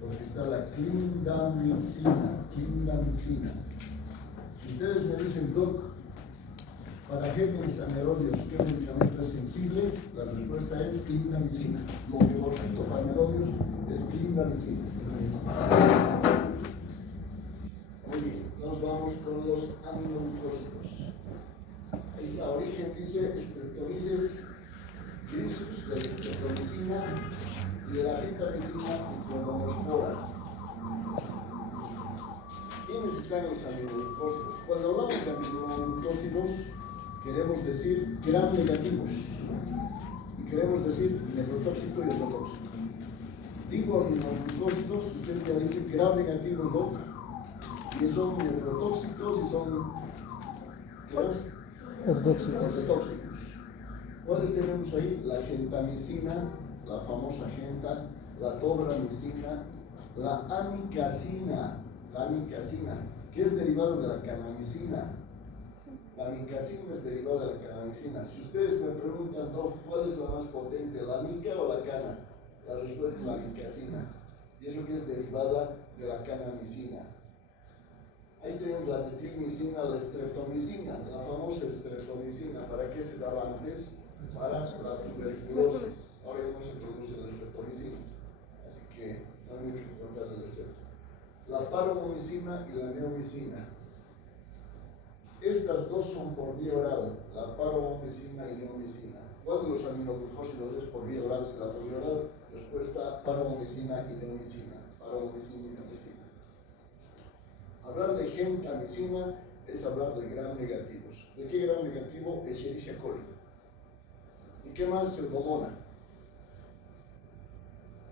porque está la clindamicina. Si ustedes me dicen, Doc, para genes anaerobios, ¿qué medicamento es sensible? La respuesta es clindamicina. Lo mejorcito para anaerobios es clindamicina. Muy bien, nos vamos con los aminoglucósidos. Ahí la origen dice Streptomyces grisus de la streptomicina y de la gentamicina y clonospora. ¿Quiénes están los aminoglucósidos? Cuando hablamos de aminoglucósidos, queremos decir gram negativos y queremos decir nefrotóxico y endotóxico. Digo aminoglucósidos, usted ya dice gram negativos, ¿no? Y son nefrotóxicos y son endotóxicos. ¿Cuáles tenemos ahí? La gentamicina, la famosa genta, la tobramicina, la amicacina, que es derivado de la canamicina. La amicacina es derivada de la canamicina. Si ustedes me preguntan, ¿cuál es la más potente, la amica o la cana? La respuesta es la amicacina. Y eso que es derivada de la canamicina. Ahí tenemos la tetrimicina, la streptomicina, la famosa streptomicina. ¿Para qué se daba antes? Para la tuberculosis. Ahora ya no se produce la streptomicina. Así que no hay mucho que contar del respecto. La paromomicina y la neomicina. Estas dos son por vía oral, la paromomicina y neomicina. ¿Cuál de los aminoglucósidos es por vía oral? Si la por vía oral, respuesta paromomicina y neomicina. Paromomicina y neomicina. Hablar de gentamicina es hablar de gram negativos. ¿De qué gram negativo? Escherichia coli. ¿Y qué más? Pseudomonas.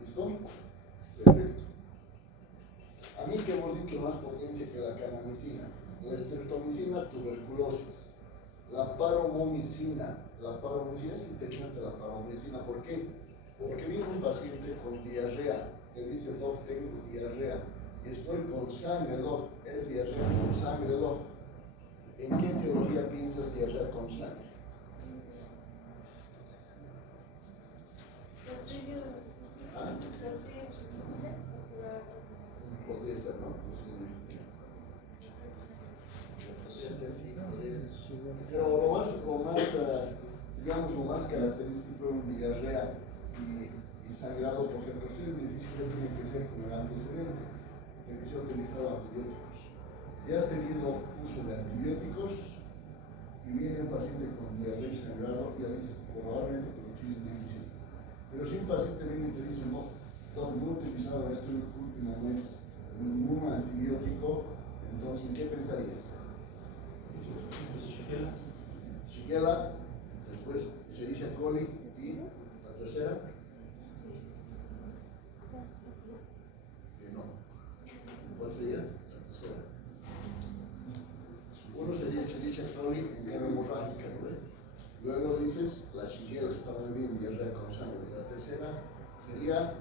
¿Listo? Perfecto. A mí que hemos dicho más potencia que la canamicina. La streptomicina, tuberculosis. La paromomicina. La paromomicina es interesante, la paromomicina. ¿Por qué? Porque viene un paciente con diarrea. Le dice, Doc, tengo diarrea. Estoy con sangre, Doc. Es diarrea con sangre, Doc. ¿En qué teoría piensas diarrea con sangre? ¿Ah? Podría ser, ¿no? Pero lo más característico es un diarrea y sangrado, porque el proceso difícil tiene que ser con el antecedente, de que se ha utilizado antibióticos. Si has tenido uso de antibióticos y viene un paciente con diarrea y sangrado, ya dices, probablemente que lo tiene difícil. Pero si un paciente viene y te dice, no he utilizado este último mes ningún antibiótico, entonces, ¿qué pensarías? Shigella, después Escherichia coli y la tercera. Que no. ¿Cuál sería? La tercera. Uno sería Escherichia coli en vía hemorrágica, ¿no? Luego dices la Shigella, está muy bien, diarrea con sangre. La tercera sería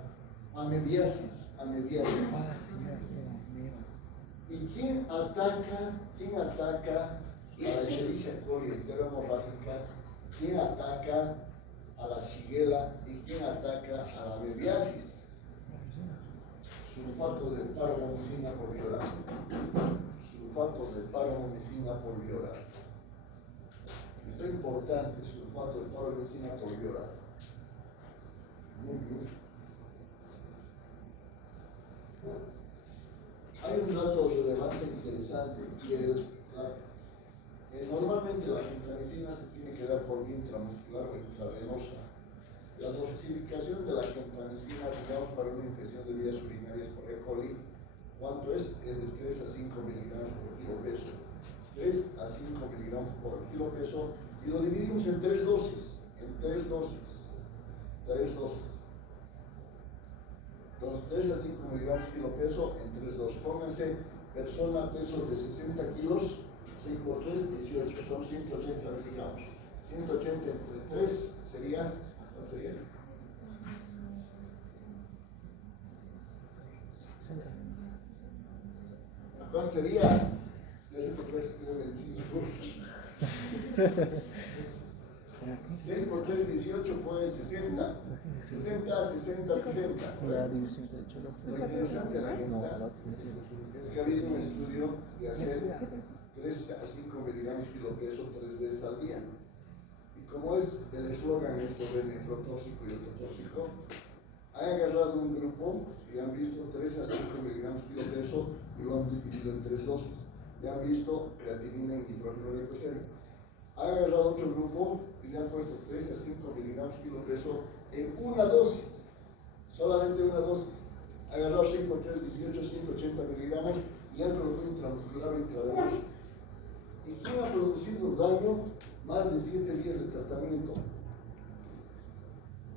amebiasis. ¿Y quién ataca a la Escherichia coli en vía hemorrágica? ¿Quién ataca a la Shigella y quién ataca a la amebiasis? Sulfato de paromomicina por vía oral. Sulfato de paromomicina por vía oral. Esto es importante, sulfato de paromomicina por vía oral. Muy bien. Hay un dato relevante e interesante, que normalmente la gentamicina se tiene que dar por vía intramuscular o intravenosa. La dosificación de la gentamicina, digamos, para una infección de vías urinarias por E. coli, ¿cuánto es? Es de 3 a 5 miligramos por kilo peso. 3 a 5 miligramos por kilo peso, y lo dividimos en tres dosis. Entonces, 3 a 5 miligramos kilo peso en 3 dosis. Pónganse, persona peso de 60 kilos, 6 por 3, 18, son 180 miligramos. 180 entre 3 sería, ¿cuánto sería? ¿Cuánto sería? Ya se te puede escribir en el 6 por 3, 18 fue 60. 60, 60, 60. Lo interesante de la agenda es que ha habido un estudio de hacer 3 a 5 miligramos kilo peso 3 veces al día. Y como es el eslogan esto de nefrotóxico y ototóxico, han agarrado un grupo y han visto 3 a 5 miligramos kilo peso y lo han dividido en 3 dosis. Y han visto creatinina y nitrógeno glicosídeo. Han agarrado otro grupo y le han puesto 3 a 5 miligramos kilo peso en una dosis, solamente una dosis. Han agarrado 6 por 3, 18, 180 miligramos y han producido intramuscular o intravenoso. ¿Y quién ha producido daño? Más de 7 días de tratamiento.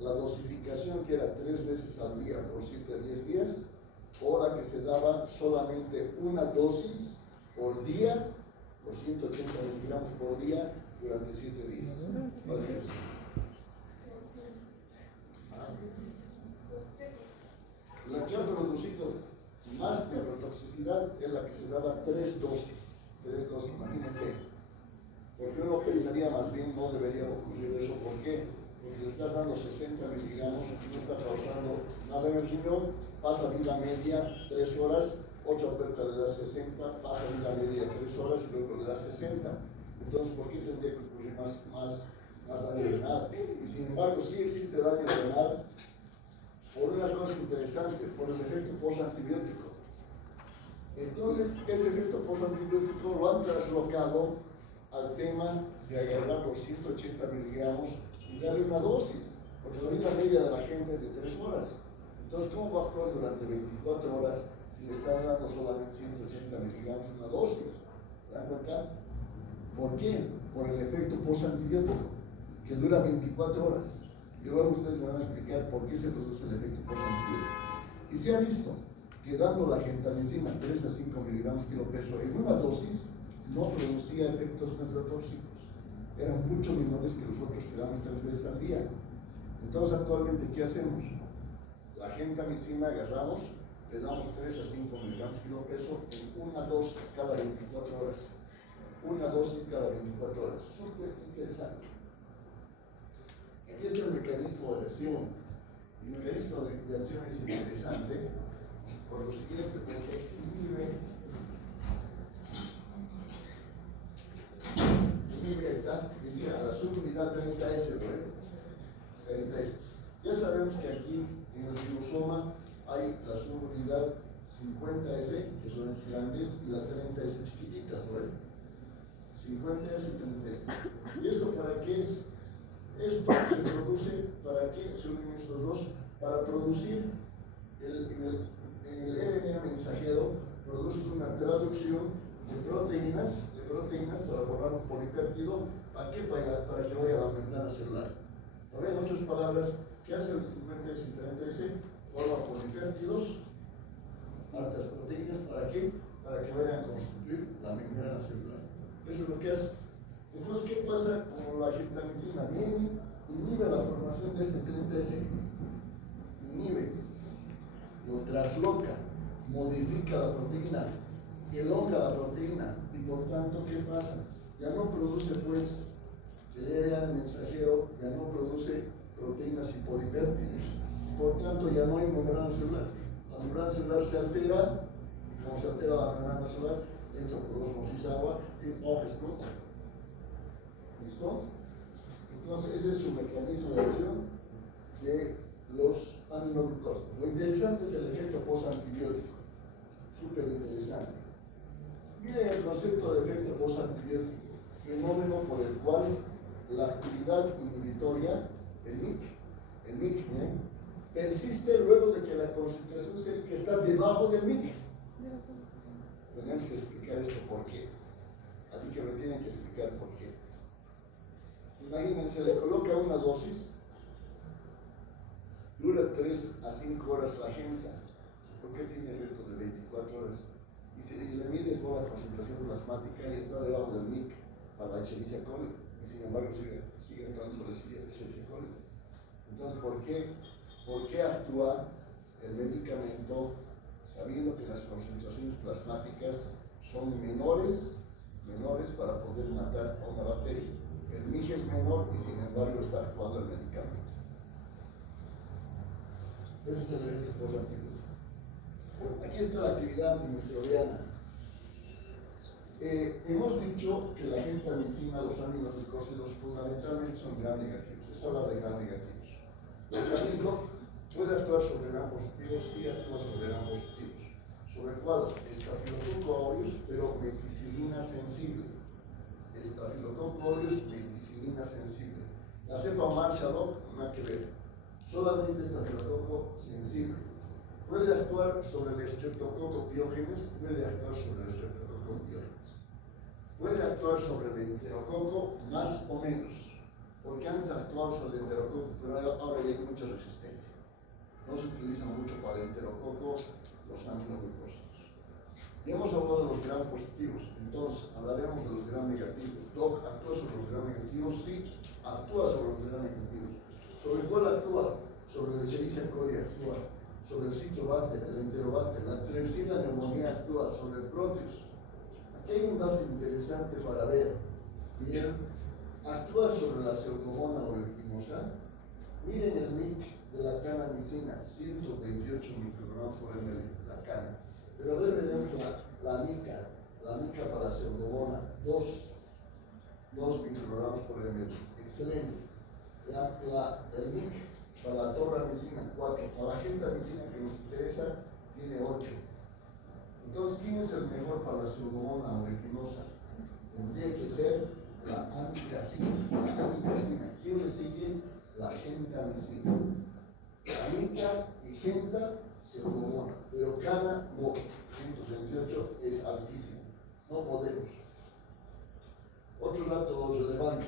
La dosificación que era 3 veces al día por 7 a 10 días, o la que se daba solamente una dosis por día, por 180 miligramos por día, durante 7 días. ¿Cuál es? La que ha producido más neurotoxicidad es la que se daba 3 dosis. 3 dosis, imagínense. Porque uno pensaría más bien no debería ocurrir eso. ¿Por qué? Porque le estás dando 60 miligramos y no está causando nada en el riñón, pasa vida media 3 horas, otra oferta le da 60, pasa vida media 3 horas y luego le da 60. Entonces, ¿por qué tendría que ocurrir más daño renal? Y sin embargo, sí existe daño renal por una cosa interesante, por el efecto postantibiótico. Entonces, ese efecto postantibiótico lo han traslocado al tema de agarrar los 180 miligramos y darle una dosis, porque la vida media de la gente es de 3 horas. Entonces, ¿cómo va a actuar durante 24 horas si le está dando solamente 180 miligramos una dosis? ¿Se dan cuenta? ¿Por qué? Por el efecto postantibiótico, que dura 24 horas. Y luego ustedes me van a explicar por qué se produce el efecto postantibiótico. Y se ha visto que dando la gentamicina 3 a 5 miligramos kilo peso en una dosis, no producía efectos nefrotóxicos. Eran mucho menores que los otros que damos 3 veces al día. Entonces, actualmente, ¿qué hacemos? La gentamicina agarramos, le damos 3 a 5 miligramos kilo peso en una dosis cada 24 horas. Una dosis cada 24 horas. Súper interesante. Aquí está el mecanismo de acción. El mecanismo de acción es interesante por lo siguiente, porque inhibe esta, decía, la subunidad 30S, ¿no? 30S. Ya sabemos que aquí en el ribosoma hay la subunidad 50S, que son las grandes, y la 30S chiquititas, ¿no? 50S y 30S. ¿Y esto para qué es? Esto se produce, ¿para qué se unen estos dos? Para producir en el RNA mensajero, produce una traducción de proteínas para formar un polipéptido. ¿Para qué? Para que vaya a la membrana celular. ¿No ven? En otras palabras, ¿qué hace el 50S y 30S? Forma polipéptidos, hartas proteínas, ¿para qué? Para que vayan a constituir la membrana celular. Eso es lo que hace. Entonces, ¿qué pasa con la gentamicina? Viene, inhibe la formación de este 30S, inhibe, lo trasloca, modifica la proteína, elonga la proteína, y por tanto, ¿qué pasa? Ya no produce, pues, el RNA mensajero, ya no produce proteínas y polipéptidos, por tanto, ya no hay membrana celular. La membrana celular se altera, y como se altera la membrana celular, entra por osmosis agua y explota. ¿Listo? Entonces, ese es su mecanismo de acción de los aminoglucósidos. Lo interesante es el efecto postantibiótico. Súper interesante. Miren el concepto de efecto postantibiótico, fenómeno por el cual la actividad inhibitoria, el MIC, persiste luego de que la concentración sérica está debajo del MIC. Tenemos que explicar esto por qué. Así que me tienen que explicar por qué. Imagínense, le coloca una dosis, dura 3 a 5 horas la agenda. ¿Por qué tiene efecto de 24 horas? Y si le mides por la concentración plasmática y está debajo del MIC para la Escherichia coli, y sin embargo sigue actuando sobre la Escherichia coli. Entonces, ¿por qué actúa el medicamento sabiendo que las concentraciones plasmáticas son menores para poder matar a una bacteria? El MIG es menor y sin embargo está actuando el medicamento. Ese es el efecto positivo. Aquí está la actividad antimicrobiana. Hemos dicho que la gentamicina, los aminoglucósidos, fundamentalmente son gram negativos. Se habla de gram negativos. El camino puede actuar sobre gram positivos, sí actúa sobre gram positivos. Sobre el cual Staphylococcus aureus, pero meticilina sensible. Staphylococcus aureus, meticilina sensible. La cepa Marshall, nada que ver. Solamente Staphylococcus sensible. Puede actuar sobre el Streptococcus pyogenes, puede actuar sobre el Streptococcus pyogenes. Puede actuar sobre el enterococo más o menos, porque antes actuaba sobre el enterococo, pero ahora ya hay mucha resistencia. No se utiliza mucho para el enterococo los aminoglucósidos. Ya hemos hablado de los gram positivos, entonces hablaremos de los gram negativos. Doc, ¿actúa sobre los gram negativos? Sí, actúa sobre los gram negativos. ¿Sobre cuál actúa? Sobre el Escherichia coli actúa, sobre el Citrobacter, el Enterobacter, la Klebsiella pneumoniae actúa, sobre el Proteus. Aquí hay un dato interesante para ver. Miren, actúa sobre la pseudomonas aeruginosa. Miren el MIC de la canamicina, 128 microgramos por ml, la cana. Pero a ver, veremos la mica para la pseudomonas, 2 microgramos por ml. Excelente. El MIC para la torramicina, 4. Para la gentamicina que nos interesa, tiene 8. Entonces, ¿quién es el mejor para la pseudomonas aeruginosa? Tendría que ser la amikacina. ¿Quién le sigue? La gentamicina. Amica y genta, pseudomonas. Pero cana, no. 128 es altísimo. No podemos. Otro dato relevante.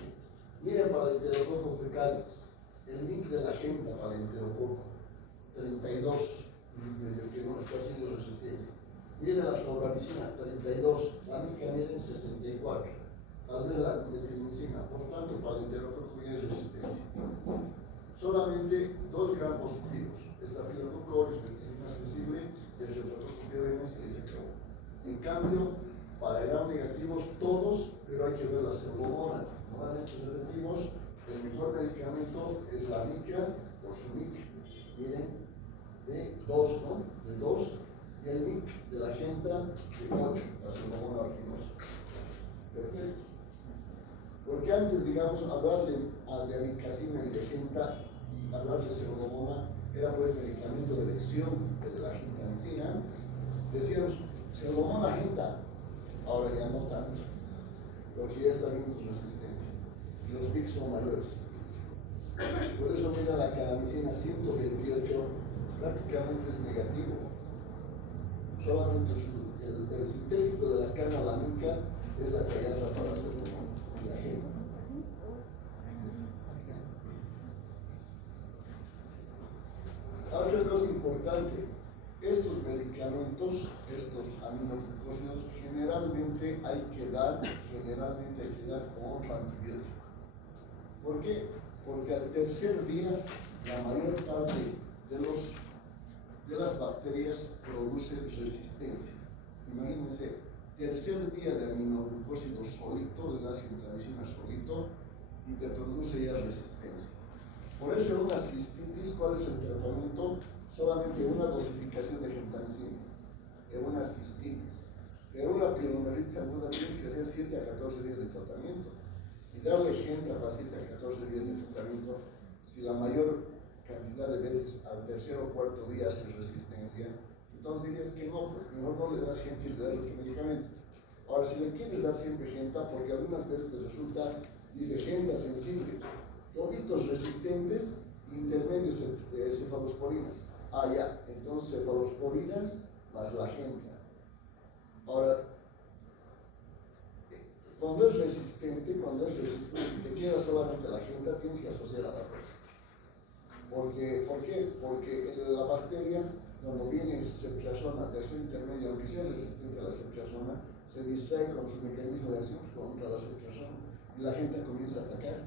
Miren para el enterococo fecalis. El MIC de la genta para el enterococo, 32, que no está haciendo resistencia. Miren la cloramicina, 32, la mica miren 64, tal vez la metilmicina, por tanto para el enterococo hay resistencia. Solamente 2 gram positivos, Staphylococcus aureus, metilina sensible, y el Streptococcus pyogenes que se acabó. En cambio, para gram negativos todos, pero hay que ver la pseudomonas. Nuevamente repetimos, el mejor medicamento es la mica o su mic, miren, de 2, ¿no? De 2. Y el MIC de la genta de 8, la pseudomonas aeruginosa. Perfecto. Porque antes, digamos, hablar de amikacina y de genta y hablar de pseudomonas era pues medicamento de elección de la gentamicina. Decíamos, pseudomonas genta, ahora ya no tanto, porque ya está bien su resistencia. Y los MIC son mayores. Por eso, mira, la canamicina 128 prácticamente es negativo. Solamente el sintético de la cana, la mica, es la que agarra para la pseudomonas y la genta. Otra cosa importante, estos medicamentos, estos aminoglucósidos, generalmente hay que dar con otro antibiótico. ¿Por qué? Porque al tercer día la mayor parte de las bacterias producen resistencia. Imagínense, tercer día de aminoglucósido solito, le das gentamicina solito y te produce ya resistencia. Por eso en una cistitis, ¿cuál es el tratamiento? Solamente una dosificación de gentamicina en una cistitis. Pero una pielonefritis aguda tienes que hacer 7 a 14 días de tratamiento. Y darle genta para 7 a 14 días de tratamiento, si la mayor cantidad de veces al tercer o cuarto día hace resistencia, entonces dirías que no, porque mejor no le das genta y le das otro medicamento. Ahora, si le quieres dar siempre genta, porque algunas veces te resulta, dice genta sensible, toditos resistentes, intermedios de cefalosporinas. Ah, ya, entonces cefalosporinas más la genta. Ahora, cuando es resistente, te queda solamente la genta, tienes que asociar a la cosa. ¿Por qué? Porque la bacteria, cuando viene ceftriaxona de acción intermedia, aunque sea resistente a la ceftriaxona, se distrae con su mecanismo de acción contra la ceftriaxona y la genta comienza a atacar.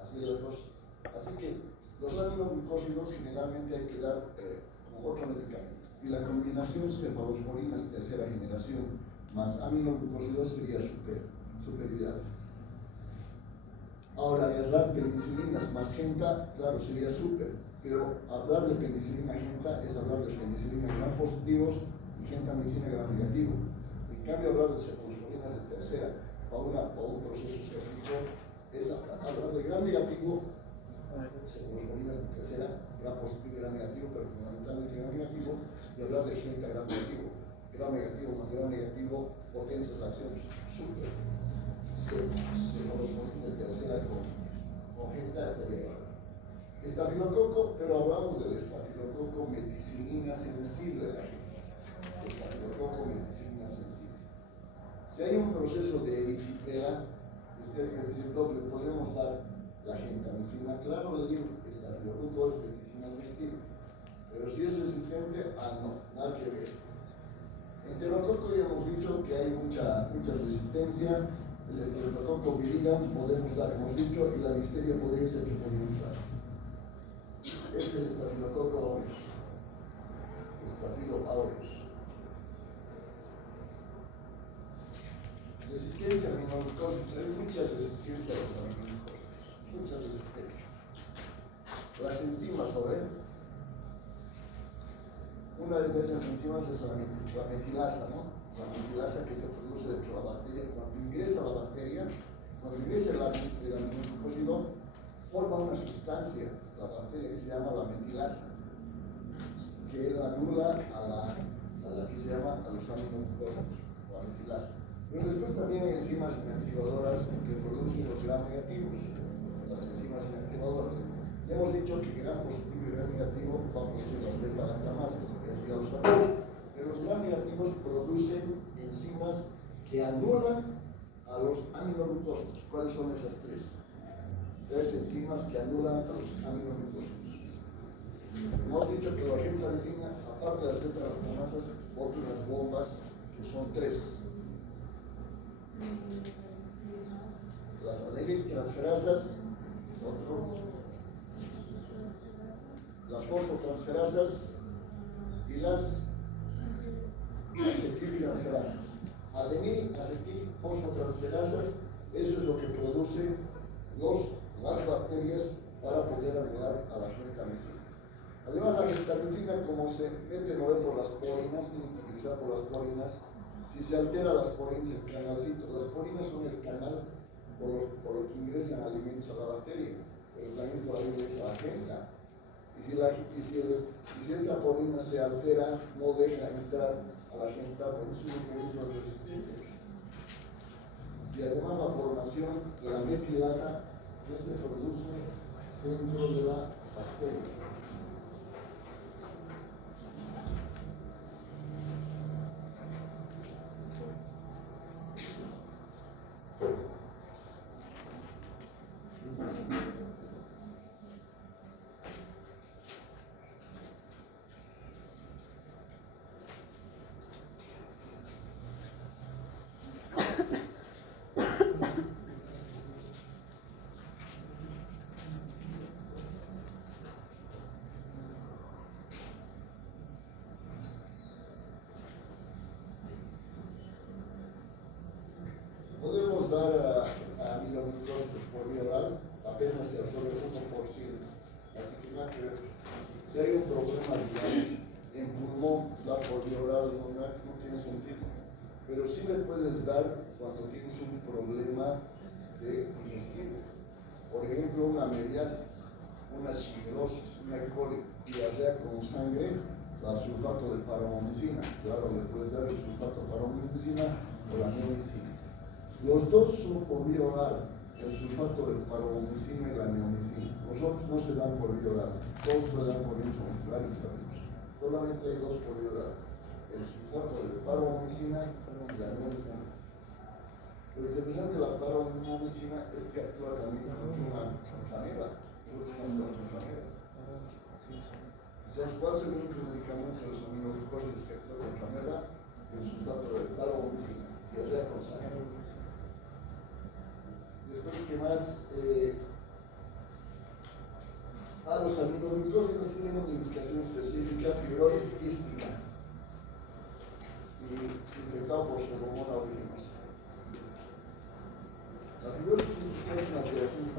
Así es la cosa. Así que los aminoglucósidos generalmente hay que dar con otro medicamento. Y la combinación cefalosporinas tercera generación más aminoglucósidos sería superioridad. Ahora, agarrar penicilinas más genta, claro, sería súper, pero hablar de penicilina genta es hablar de penicilina gram positivos y gentamicina gram negativo. En cambio, hablar de cefalosporinas de tercera para un proceso séptico es hablar de gram negativo, cefalosporinas de tercera, gram positivo y gram negativo, pero fundamentalmente gram negativo, y hablar de genta gram negativo. Gram negativo más gram negativo, potencias la acción súper. Cefalosporinas de tercera con genta estaría igual. Estafilococo, pero hablamos del estafilococo meticilina sensible de la gente. Estafilococo meticilina sensible. Si hay un proceso de erisipela, ustedes me dicen, doble, podemos dar la gentamicina. Claro, le digo, estafilococo es meticilina sensible. Pero si es resistente, no, nada que ver. Enterococo ya hemos dicho que hay mucha resistencia. El estafilococo viridium podemos dar, hemos dicho, y la listeria podría ser que podemos dar. Es el estafilococo aureus. Estafilo aureus. Resistencia a aminoglucosis. Hay mucha resistencia a los aminoglucósidos. Mucha resistencia. Las enzimas, ¿lo ven? Una de esas enzimas es la metilasa, ¿no? La metilasa que se produce dentro de la bacteria. Cuando ingresa la bacteria, cuando ingresa el aminoglucósido, forma una sustancia, la bacteria, que se llama la metilasa, que anula a la que se llama a los aminoglucósidos, o a metilasa. Pero después también hay enzimas inactivadoras que producen los gram negativos, las enzimas inactivadoras. Ya hemos dicho que gram positivo y gram negativo va a producir las beta-lactamases, ya lo sabemos. Pero los gram negativos producen enzimas que anulan a los aminoglucósidos. ¿Cuáles son esas tres? Tres enzimas que anulan a los aminoglucósidos. Hemos dicho que la gentamicina, aparte de las beta-lactamases, bota unas bombas que son tres. Las adeniltransferasas, las fosfotransferasas y las acetiltransferasas. Adenil, acetil, fosfotransferasas, eso es lo que produce las bacterias para poder anular a la gentamicina. Además, la gentamicina, como se mete por las porinas, tiene que utilizar por las porinas. Si se altera las porinas, el canalcito, las porinas son el canal por lo que ingresan alimentos a la bacteria, pero también por ahí ingresa la genta. Y si esta porina se altera, no deja entrar a la genta, pues es un mecanismo de resistencia. Y además la formación de la metilasa ya se produce dentro de la bacteria. Podemos dar a aminoglucósidos por vía oral, apenas se absorbe 1%. Así que nada que ver. Si hay un problema, digamos, en pulmón, dar por vía oral no tiene sentido. Pero sí le puedes dar cuando tienes un problema de intestino. Por ejemplo, una meriasis, una shigelosis, una E. coli, diarrea con sangre, la sulfato de paromomicina. Claro, le puedes dar el sulfato de paromomicina o la neomicina. Los dos son por vía oral, el sulfato de paromomicina y la neomicina. Los otros no se dan por vía oral, todos se dan por vía intramuscular y intravenosa. Solamente hay dos por vía oral, el sulfato de paromomicina y la neomicina. Lo interesante de la paromomicina es que actúa también como una antiinflamera. Entonces, ¿cuál es el único medicamento de los aminoglucósidos que actúa contra mela? El sulfato de paromomicina, diarrea con sangre. Después, ¿qué más? Los aminoglucósidos tienen una indicación específica, fibrosis quística y infectado por Pseudomonas aeruginosa. La fibrosis quística es una alteración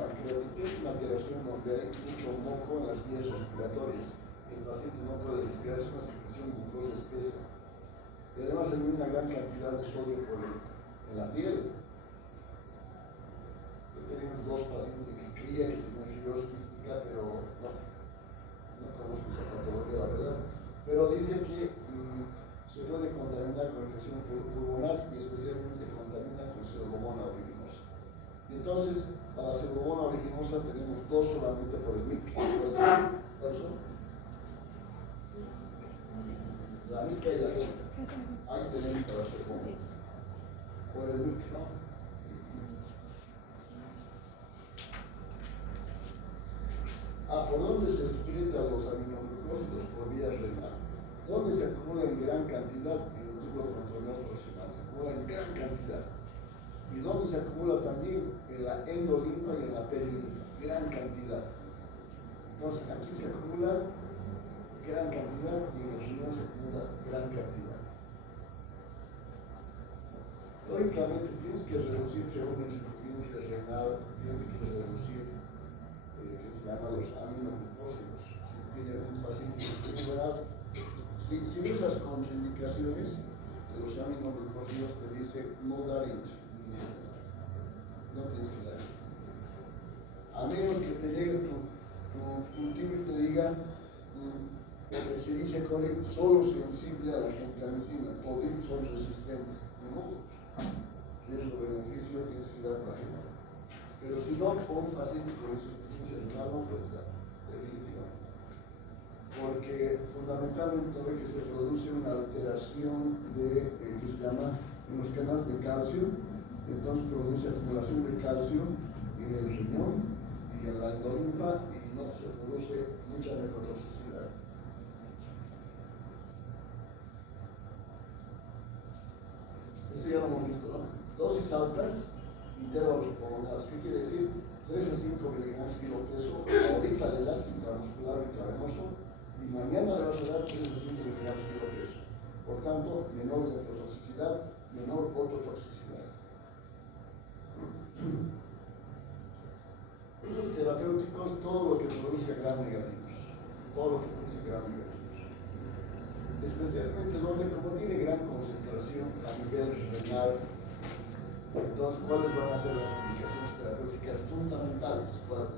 Y además elimina una gran cantidad de sodio en la piel. Yo tenía dos pacientes que creía que tenían fibrosis quística, pero no conozco esa patología, la verdad. Pero dice que se puede contaminar con infección pulmonar y especialmente se contamina con pseudomonas aeruginosa. Entonces, a la pseudomonas aeruginosa tenemos dos solamente por el MIC. ¿Cuáles son? La mica y la genta. Ahí tenemos para pseudomonas. Por el MIC, ¿no? ¿Por dónde se excretan los aminoglucósidos? Por vía renal. ¿Dónde se acumula en gran cantidad? En el tubo controlado proximal. Se acumula en gran cantidad. ¿Y dónde se acumula también? En la endolinfa y en la perilinfa. Gran cantidad. Entonces, aquí se acumula gran cantidad y en el riñón se acumula gran cantidad. Lógicamente, tienes que reducir según la insuficiencia renal, tienes que reducir que se llama los aminoglucósidos. Si tiene un paciente renal, si usas contraindicaciones de los aminoglucósidos, te dice no dar insulina, no tienes que dar. A menos que te llegue tu tipo y te diga, porque se dice coli solo sensible a la gentamicina, todos son resistentes. No, riesgo-beneficio tienes que dar para gente. Pero si no, con un paciente con insuficiencia renal no puedes dar, definitivamente. Porque fundamentalmente ve que se produce una alteración de, que se llama en los canales de calcio, entonces produce acumulación de calcio en el riñón y en la endolinfa y no se produce mucha nefrotoxicidad. Esto ya lo hemos visto, ¿no? Dosis altas, intervalos prolongados. ¿Qué quiere decir? 3 a 5 miligramos kilo peso, ahorita le das intramuscular intravenoso y mañana le vas a dar 3 a 5 miligramos kilo peso. Por tanto, menor nefrotoxicidad, menor ototoxicidad. Usos terapéuticos, todo lo que produce gram negativos. Todo lo que produce gram negativos. Especialmente donde, como tiene gran concentración a nivel renal, entonces, ¿cuáles van a ser las indicaciones terapéuticas fundamentales? ¿Cuáles?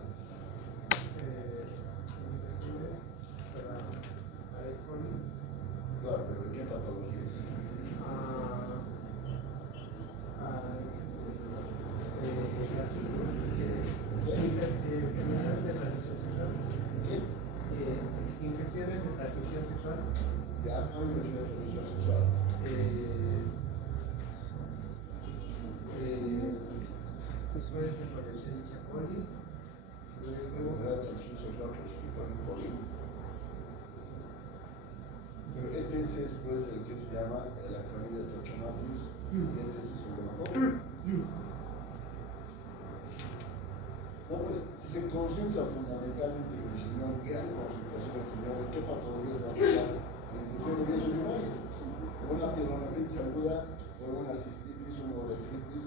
Indicaciones para el coli. Claro, pero ¿de qué patologías? Enfermedades de transmisión sexual. ¿Qué? Infecciones de transmisión sexual. Ya, no hay infección de transmisión sexual. Puede ser por el Escherichia coli. Enfermedad de transmisión sexual por coli. Pero ETS puede ser el que se llama la Chlamydia trachomatis y ETS es el hematoco. No, pues, si se concentra fundamentalmente en el riñón, gran concentración del riñón, ¿qué patologías va a dar? La infección de vías urinarias, una pielonefritis aguda, o una cistitis, una uretritis,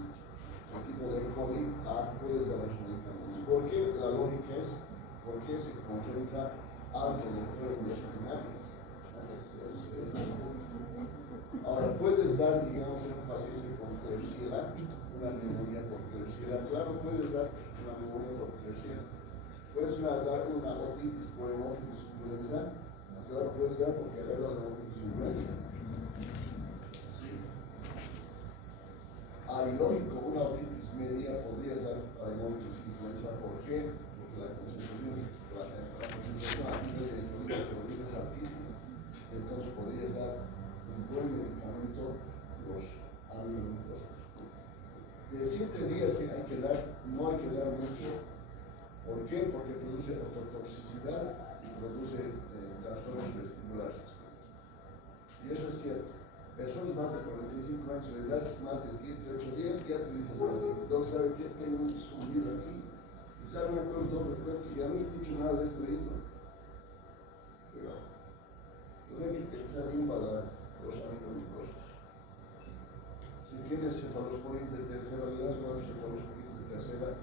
el tipo de E. coli, puedes dar los medicamentos. ¿Por qué? La lógica es, porque se concentra alto en vías urinarias. Ahora, puedes dar, digamos, a un paciente con Klebsiella, una neumonía por Klebsiella, claro, puedes dar una neumonía por Klebsiella. Puedes dar una otitis por hemófilis influenza, claro, puedes dar porque agarra la hemófilis influenza. Sí. Lógico, una otitis media podrías dar a hemófilis influenza, ¿por qué? Porque la concentración a nivel de hemoglobina es altísima, entonces podrías dar un buen medicamento, los aminoglucósidos. De 7 días que hay que dar, no hay que dar mucho. ¿Por qué? Porque produce ototoxicidad y produce trastornos vesticulares. Y eso es cierto. Personas más de 45 años les das más de 7, 8 días, ya te dicen el paciente, no sabe qué tengo subido aquí. Y sabe una cosa doble cuento, ya no escucho nada de esto de pero hay que pensar bien para dar los aminoglucósidos. Si tienes cefalosporin de tercera, le das una cefalosporin de tercera.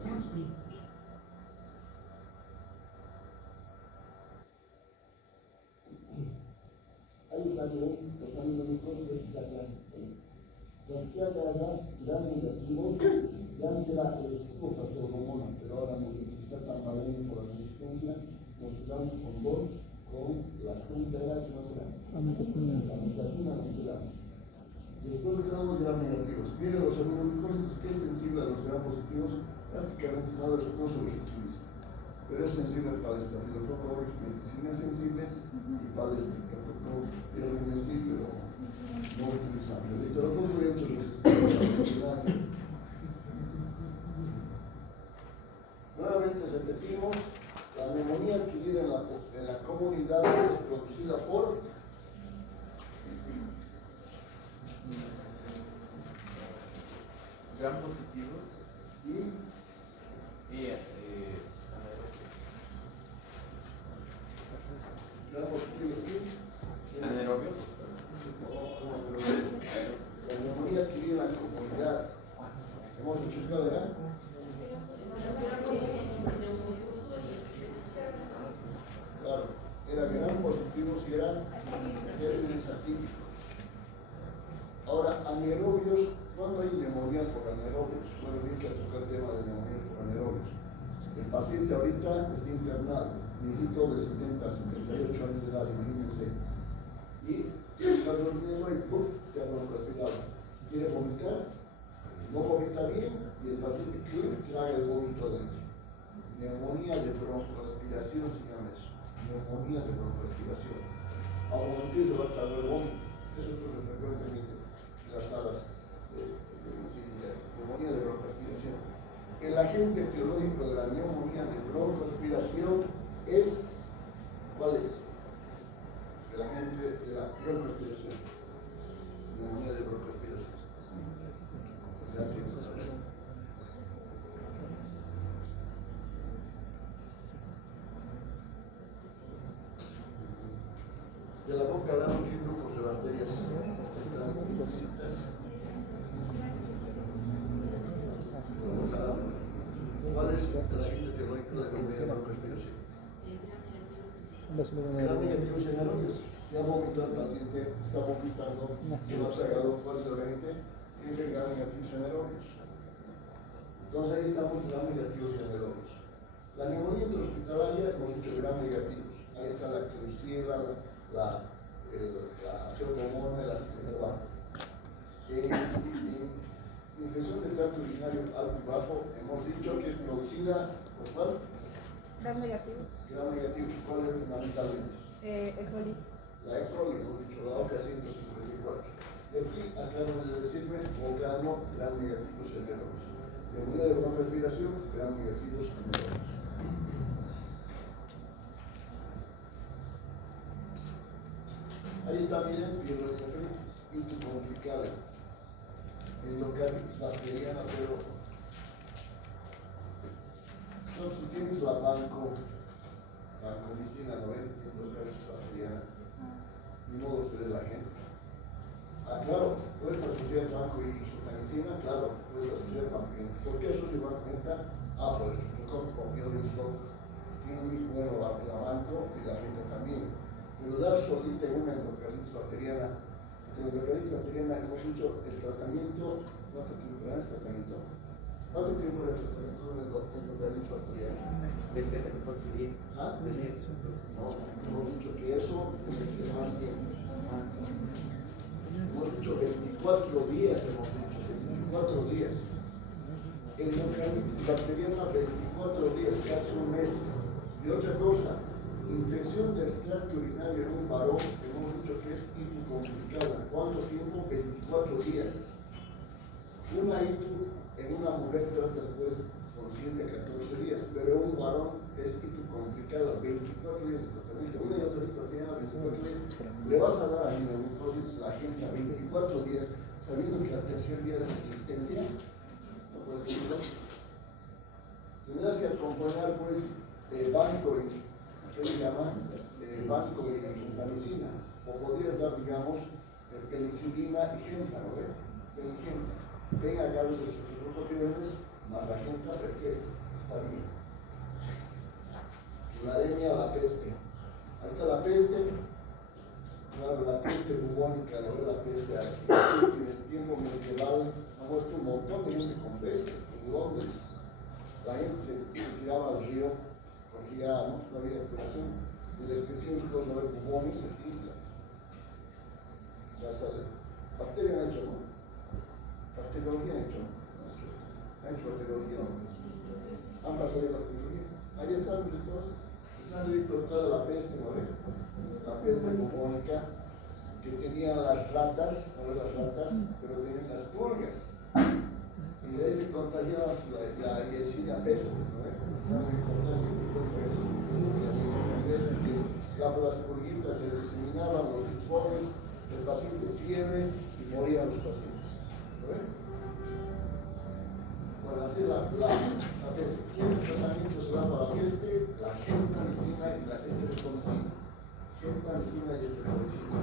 ahí está bien, los aminónicos y está acá. Las que acá dan negativos, ya no será electivo para ser hormona, pero ahora nos está tambaleando por la resistencia, nos quedamos con dos, con la junta de la que no será. La amintacina nos quedamos. Después quedamos gram negativos. Miren los aminoglucósidos, que es sensible a los gram positivos, prácticamente no se los utiliza. Pero es sensible para el estafilococo, medicina sensible y para el estafilococo, es sensible, pero no utilizable. El estafilococo de hecho resistente. Nuevamente repetimos, la neumonía adquirida en la comunidad es producida por gram positivos y gram positivos y anaerobios. La neumonía adquirida en la comunidad. ¿Hemos dicho cuál era? Claro, era gram positivos y eran gérmenes atípicos. Ahora, anaerobios, ¿cuándo hay neumonía por anaerobios? Bueno, bien que tocar el tema de neumonía por anaerobios. El paciente ahorita está internado, viejito de 70 a 78 años de edad, imagínense. Y cuando el ahí, se ha respirado. Quiere vomitar, no vomita bien, y el paciente traga el vómito adentro. Neumonía de broncoaspiración se llama eso. Neumonía de broncoaspiración. Ahora empieza a tragar el vómito. Eso es lo que frecuentemente en las salas de neumonía de broncoaspiración. El agente etiológico de la neumonía de broncoaspiración es, ¿cuál es? El agente de la broncoaspiración. Neumonía de broncoaspiración. De la boca dan qué grupos de bacterias están visitas. ¿Cuál es el agente teológico de la neumonía de broncoaspiración? Gram negativos y anaerobios. Ya vomitó el paciente, está vomitando, se lo ha tragado, ¿cuál es el agente? Siempre gram negativos y anaerobios. Entonces ahí estamos gram negativos y anaerobios. La neumonía intrahospitalaria hemos dicho gram negativos. Ahí está la Klebsiella, la pseudomonas, la cisterna. En infección del tracto urinario alto y bajo, hemos dicho que es producida por ¿cuál? Gram negativo. Gram negativo, ¿cuál es fundamentalmente? E. coli. La E. coli, hemos dicho la OCA 154. Y aquí acabamos de decirme, volcano, gram negativos y anaerobios. Neumonía de broncoaspiración, gram negativos y anaerobios. Ahí está, miren, pielonefritis, pinto complicada, endocarditis bacteriana, pero no, si tienes la vancomicina, ¿no ven? Endocarditis bacteriana, ni modo se dé la gente. Ah, claro, puedes asociar banco y sultamicina, claro, puedes asociar vancomicina. ¿Por qué asocio vancomicina? Ah, por el copió de un stock, tiene muy bueno la banco y la gente también. Pero dar solita en una endocarditis bacteriana, hemos dicho el tratamiento, ¿cuánto tiempo era el tratamiento? ¿Cuánto tiempo era el tratamiento de una endocarditis bacteriana? ¿Ah? No, hemos dicho que eso es más tiempo. Hemos dicho 24 días, hemos dicho 24 días. Endocarditis bacteriana 24 días, casi un mes. Y otra cosa, infección del tracto urinario en un varón, hemos dicho que es ITU complicada. ¿Cuánto tiempo? 24 días. Una ITU en una mujer tratas pues con 7 a 14 días, pero en un varón es ITU complicada, 24 días de tratamiento. Una endocarditis bacteriana, 24 días. Le vas a dar a ginecolosis la gente a 24 días, sabiendo que al tercer día es existencia. No puedes decirlo. Tendrás que acompañar pues banco y ¿qué le llaman? Banco y sultamicina. O podrías dar, digamos, penicilina y genta, ¿no ven? Penicilina. Ven acá los hexaclorotiones, más la genta, perfecto, está bien. La anemia, la peste. Ahí está la peste, la peste bubónica, la peste aquí, en el tiempo medieval ha muerto un montón de gente con peste en Londres. La gente se tiraba al río porque ya no había curación. Y les específicos no había bubones aquí. Ya sale. Bacteria han hecho, ¿no? Bacteriología han hecho, ¿no? Han hecho bacteriología, ¿no? Han pasado de bacteriología. Ahí están los cosas. Están toda la peste, ¿no? La peste bubónica que tenían las ratas, no las ratas, pero tenían las pulgas. Y de ahí se contagiaba la Yersinia pestis, ¿no? Las pulguitas se diseminaban, los informes, el paciente fiebre y morían los pacientes. ¿No? Bueno, así es la peste. ¿Qué tratamiento se da para la peste? La gentamicina y la estreptomicina. Gentamicina y estreptomicina.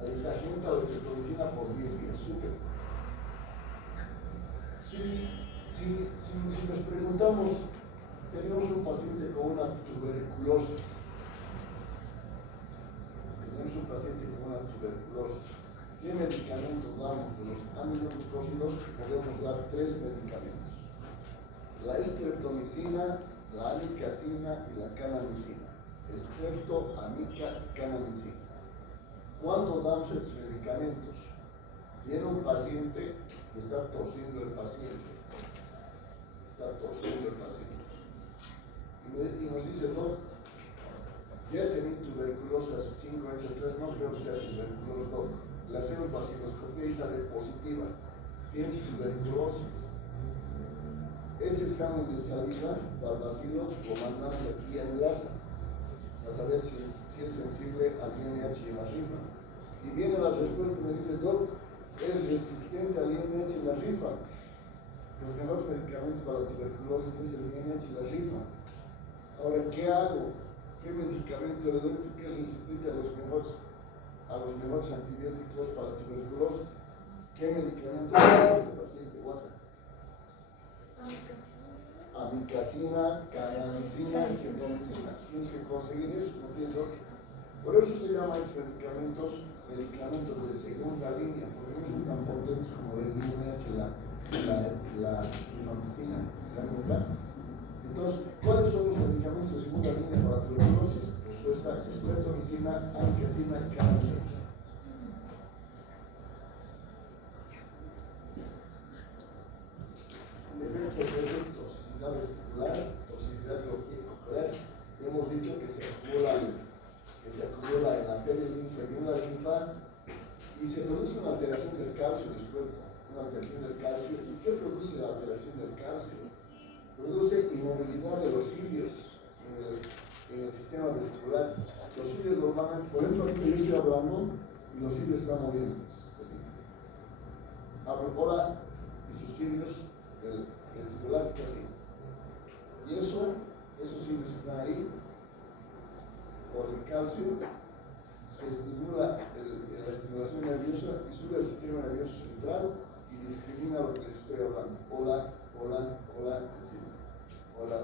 Ahí está, genta o estreptomicina por 10 días, súper. Si nos preguntamos, tenemos un paciente con una tuberculosis. ¿Qué medicamentos damos? De los aminoglucósidos podemos dar 3 medicamentos. La estreptomicina, la amikacina y la canamicina. Estrepto, amica, canamicina. ¿Cuándo damos estos medicamentos? Viene un paciente que está tosiendo el paciente. Y nos dice, no, ya tenía tuberculosis hace 5 años atrás, no creo que sea tuberculosis, no. Le hacemos vaciloscopía y sale positiva. Tienes tuberculosis. Ese examen de saliva para el vacilo lo mandamos aquí a enlaza a saber si es sensible al INH y la rifa. Y viene la respuesta y me dice, Doc, es resistente al INH y la rifa. Los mejores medicamentos para la tuberculosis es el INH y la rifa. Ahora, ¿qué hago? ¿Qué medicamento le doy que es resistente a los mejores antibióticos para la tuberculosis? ¿Qué medicamento le doy a este paciente? Guata. Amikacina, canamicina y gentamicina. Tienes que conseguir eso, no tienes otro. Por eso se llaman estos medicamentos de segunda línea, porque no son tan potentes como el INH y la rifampicina. ¿Se dan cuenta? Entonces, ¿cuáles son los medicamentos de segunda línea para la tuberculosis? Respuesta: estreptomicina, amikacina y canamicina. Efectos de toxicidad vestibular, toxicidad muscular. Hemos dicho que se acumula en la arteria inferior, la linfa, y se produce una alteración del calcio en el cuerpo. Una alteración del calcio. ¿Y qué produce la alteración del calcio? Produce inmovilidad de los cilios en el sistema vestibular. Los cilios normalmente, por ejemplo, ahorita yo estoy hablando y los cilios están moviendo. Abro cola y sus cilios, el vestibular está así. Y esos cilios están ahí por el calcio. Se estimula la estimulación nerviosa y sube al sistema nervioso central y discrimina lo que les estoy hablando. Hola, etc. Hola.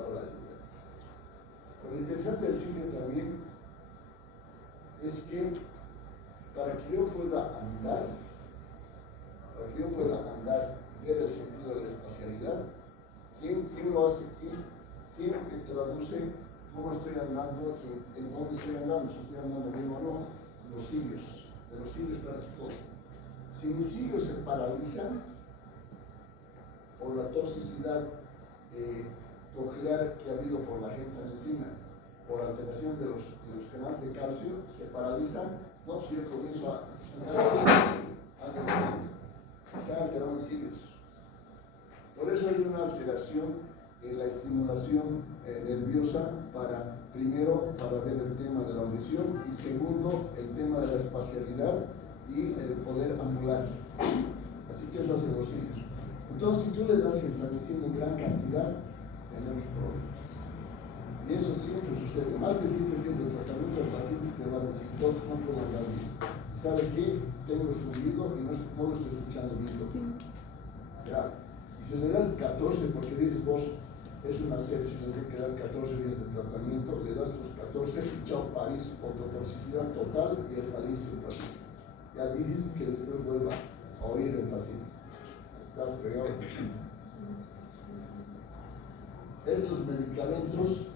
Lo interesante del cine también es que para que yo pueda andar y ver el sentido de la espacialidad, ¿quién lo hace? ¿Quién traduce cómo estoy andando, en dónde estoy andando, si estoy andando bien o no? Los cilios. De los cilios para todo. Si mis cilios se paralizan por la toxicidad coclear que ha habido por la gentamicina, por alteración de los canales de calcio, se paralizan, no, si yo comienzo a están alterando mis cilios. Por eso hay una alteración en la estimulación nerviosa primero para ver el tema de la audición y segundo el tema de la espacialidad y el poder anular. Así que eso hace los cilios. Entonces, si tú le das gentamicina en gran cantidad, tenemos problemas. Y eso siempre sucede. Más de 7 días de tratamiento, el paciente te va a decir, no puedo andar bien. ¿Sabe qué? Tengo subido y no lo estoy escuchando bien. Ya. Y si le das 14, porque dices vos, es una sepsis, tendré que dar 14 días de tratamiento, le das los 14 y chao París, ototoxicidad. toxicidad total y está listo el paciente. Ya difícil que después vuelva a oír el paciente. Está fregado. Estos medicamentos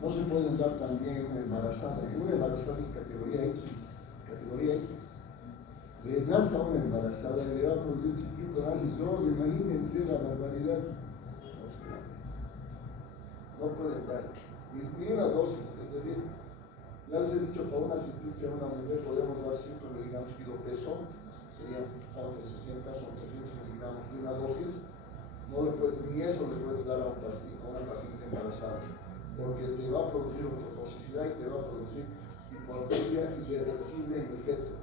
no se pueden dar también en una embarazada. En una embarazada es categoría X. Categoría X. Le das a una embarazada y le va a producir chiquito, nace solo, imagínense la barbaridad. No pueden dar ni una dosis, es decir, ya les he dicho, para una asistencia a una mujer podemos dar 5 miligramos kilo peso, serían de 60, son 300 miligramos de una dosis. No le puedes, ni eso le puedes dar a una paciente embarazada, porque te va a producir ototoxicidad y te va a producir hipoacusia irreversible en el feto.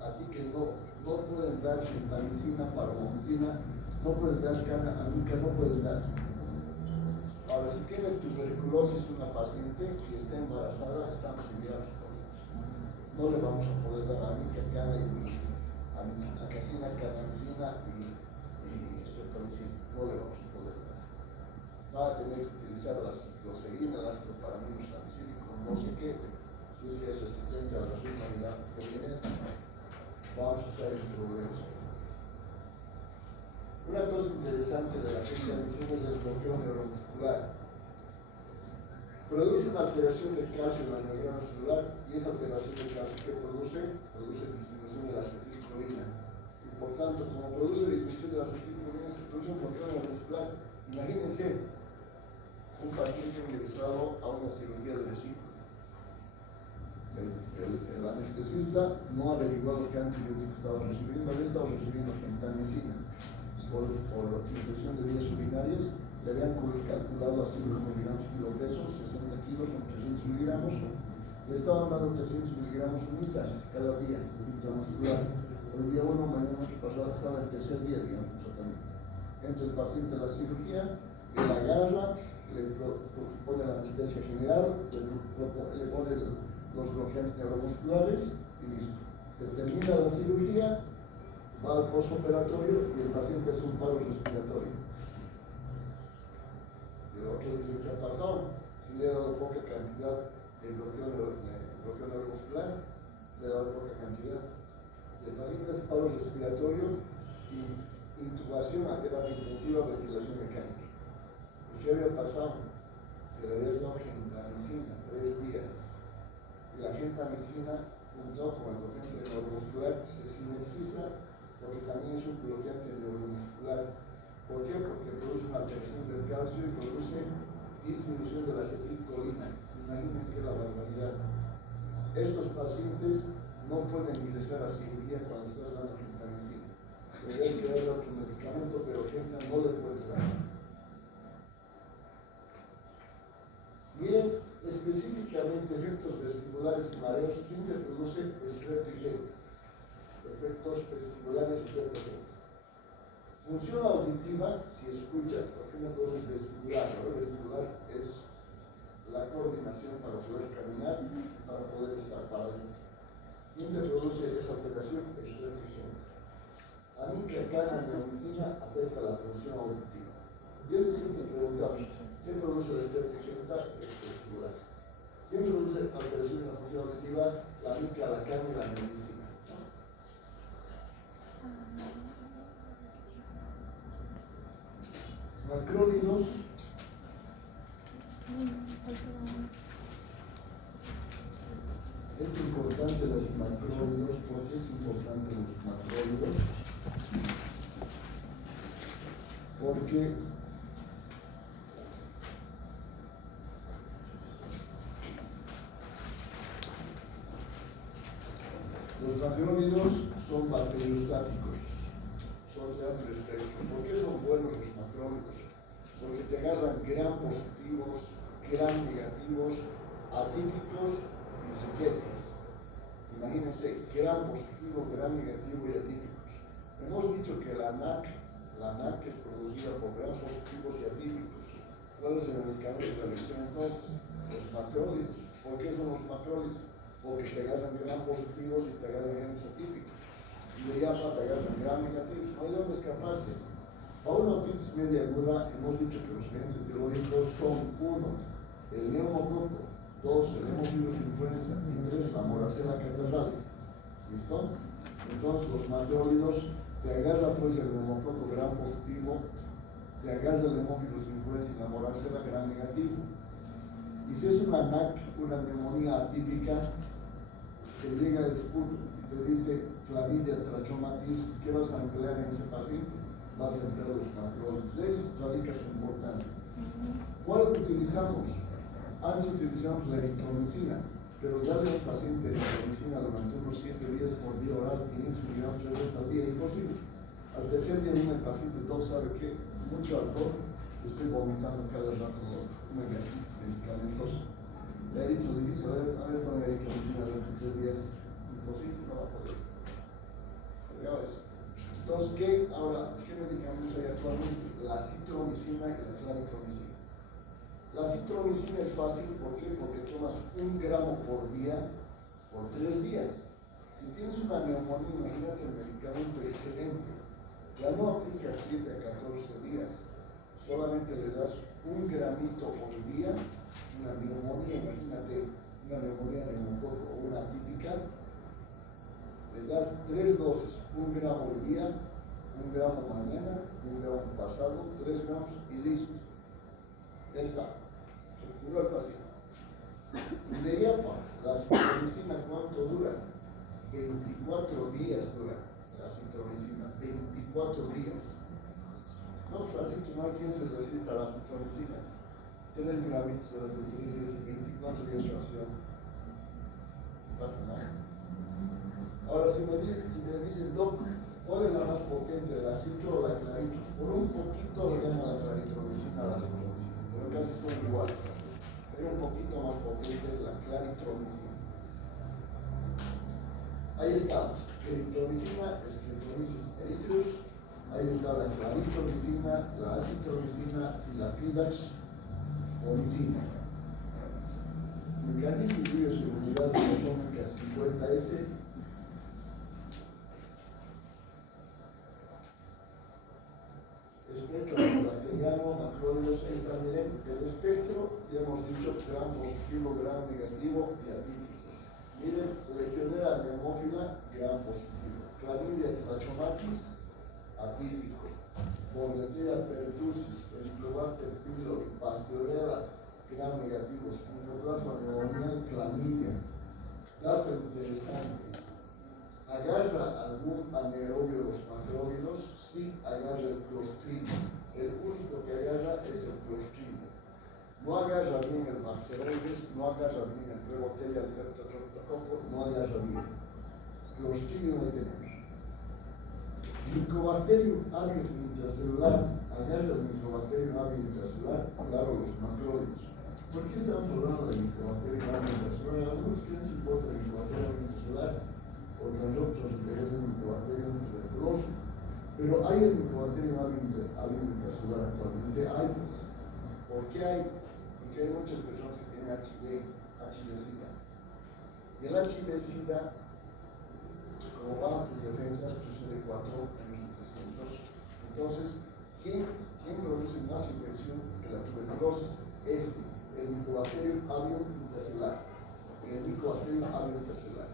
Así que no pueden dar gentamicina, parvomicina, no pueden dar cana-anica, no pueden dar. Ahora, si tiene tuberculosis una paciente y está embarazada, estamos en graves problemas. No le vamos a poder dar amica, cana y amicacina, canamicina y streptomicina. No le vamos a poder dar. Va a tener que utilizar la cicloserina, el astroparamino salicílico, no sé qué. Si es resistente a la unidad que viene, vamos a estar en problemas. Una cosa interesante de la gentamicina es el bloqueo neuromuscular. Produce una alteración de calcio en la neurona celular y esa alteración de calcio que produce disminución de la acetilcolina. Y por tanto, como produce disminución de la acetilcolina, se produce un bloqueo neuromuscular. Imagínense un paciente ingresado a una cirugía de vesícula. El anestesista no ha averiguado qué antibiótico estaba recibiendo, había estado recibiendo gentamicina por infección de vías urinarias, le habían calculado a 5 miligramos kilo peso, 60 kilos son 300 miligramos, le estaban dando 300 miligramos unitarios cada día de intramuscular. El día 1, mañana, noche pasada, estaba el tercer día, digamos, tratamiento. Entra el paciente a la cirugía, le agarra, le pone la anestesia general, le pone los bloqueantes neuromusculares y listo. Se termina la cirugía, va al postoperatorio y el paciente hace un paro respiratorio. Y el otro dice, ¿qué ha pasado? Si le he dado poca cantidad de bloqueo neuromuscular, le he dado poca cantidad. El paciente hace paro respiratorio y intubación a terapia intensiva, ventilación mecánica. ¿Y qué había pasado? Que le había dado gentamicina 3 días. Y la gentamicina, junto con el bloqueante neuromuscular, se sinergiza porque también es un bloqueante neuromuscular. ¿Por qué? Porque produce una alteración del calcio y produce disminución de la acetilcolina. Imagínense la barbaridad. Estos pacientes no pueden ingresar a cirugía cuando estás dando gentamicina. Tendrías que darle otro medicamento, pero genta no le puedes dar. Miren específicamente efectos vestibulares y mareos. ¿Quién te produce estreptogenia? Efectos vestibulares y estreptogenia. Función auditiva, si escuchas, porque una cosa es vestibular, ¿no? Vestibular es la coordinación para poder caminar y para poder estar parado. ¿Quién te produce esa alteración? Estreptogenia. Amica, cana, neomicina afecta la función auditiva. Y es decir, te preguntamos, ¿qué produce la estreptogenia? Vestibular. ¿Quién produce alteración en la función auditiva? La amica, la cana y la neomicina. Macrólidos. Es importante los macrólidos. ¿Por qué es importante los macrólidos? Porque los macrólidos son bacteriostáticos, son de amplio espectro. ¿Por qué son buenos los macrólidos? Porque te agarran gram positivos, gram negativos, atípicos y riquezas. Imagínense, gram positivo, gram negativo y atípicos. Hemos dicho que la NAC es producida por gram positivos y atípicos. ¿Cuál es el medicamento de la elección entonces? Los macrólidos. ¿Por qué son los macrólidos? Porque te agarran gram positivos y te agarran gramos atípicos. Y de llama te agarran gram negativos. No hay dónde escaparse. Para una otitis media aguda hemos dicho que los genes etiológicos son 1, el neumococo, 2, el hemovirus influenza, macrólidos, te agarra pues el neumococo gram positivo, te agarra el hemófilos influenza enamorársela gram negativo. Y si es una NAC, una neumonía atípica, te llega el SPUT y te dice clamidia trachomatis, ¿qué vas a emplear en ese paciente? Vas a emplear los macrólidos. De eso radica su importancia. ¿Cuál utilizamos? Antes utilizamos la eritromicina, pero darle al paciente eritromicina durante unos 7 días por día oral, 500 miligramos 3 veces al día, imposible. Al tercer día viene el paciente, no sabe qué, mucho alcohol, estoy vomitando cada rato una gastritis medicamentosa. La eritromicina, a ver, con la eritromicina durante 3 días, imposible, no va a poder. Ya ves. Entonces, ¿qué medicamentos hay actualmente? La citromicina y la claritromicina. La citromicina es fácil, ¿por qué? Porque tomas 1 gramo por día por 3 días. Si tienes una neumonía, imagínate el medicamento excelente. Ya no aplica 7 a 14 días. Solamente le das 1 gramito por día, una neumonía, imagínate una neumonía neumococo o una atípica. Le das 3 dosis, 1 gramo al día, 1 gramo mañana, 1 gramo pasado, 3 gramos y listo. Ya está. Se curó el paciente. Y de IAPA, la citromicina, ¿cuánto dura? 24 días dura la citromicina, 24 días. No, así que no hay quien se resista a la citromicina. 3 gramitos durante 3 días y 24 días de ración. No pasa nada. Ahora, si me dicen, Doc, ¿cuál es la más potente, la citro o la clarito? Por un poquito le llamo la claritromicina a la citromicina, pero casi son iguales. Pero un poquito más potente la claritromicina. Ahí estamos. Eritromicina, Estreptomyces erythroides. Ahí está la claritromicina, la acitromicina y la fidaxomicina. Mecanismo de bioseguridad cromosómica 50S. Espectro bacteriano, macrólidos, esta miren, el espectro, ya hemos dicho, gram positivo, gram negativo y atípicos. Miren, legionela neumófila, gram positivo. Clamidia trachomatis, atípico. Borrelia pertussis, Helicobacter pylori, Pasteurella, gram negativos. Mycoplasma pneumonial, clamidia. Dato interesante. ¿Agarra algún anaerobio de los macrólidos? Sí, agarra el clostridio. El único que agarra es el clostridio. No agarra bien el bacteroides, no agarra bien el Prevotella, el Leptococcus, no agarra bien. Clostridio no tenemos. Mycobacterium avium intracelular. Agarra el Mycobacterium avium intracelular, claro, los macrólidos. ¿Por qué estamos hablando del Mycobacterium avium intracelular? Algunos que no se importa el Mycobacterium avium intracelular, porque a nosotros nos interesa el Mycobacterium tuberculoso. Pero hay el Mycobacterium avium intracelular actualmente, hay. ¿Por qué hay? Porque hay muchas personas que tienen HIV-Sida. Y el HIV-Sida, como van tus defensas, tu CD4 en 300. Entonces, ¿quién produce más infección que la tuberculosis? El Mycobacterium avium intracelular. El Mycobacterium avium intracelular.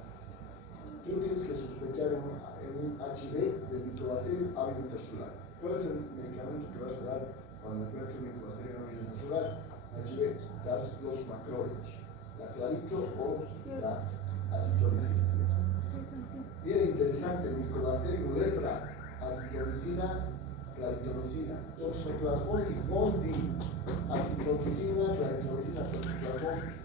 Tú tienes que sospechar en un HIV de Mycobacterium avium intracelular. ¿Cuál es el medicamento que vas a dar cuando encuentres un Mycobacterium avium intracelular? HIV, das los macrólidos, la clarito o la acitromicina. Bien interesante, Mycobacterium lepra, acitromicina, claritromicina, toxoplasmosis gondii, acitromicina, claritromicina, toxoplasmosis.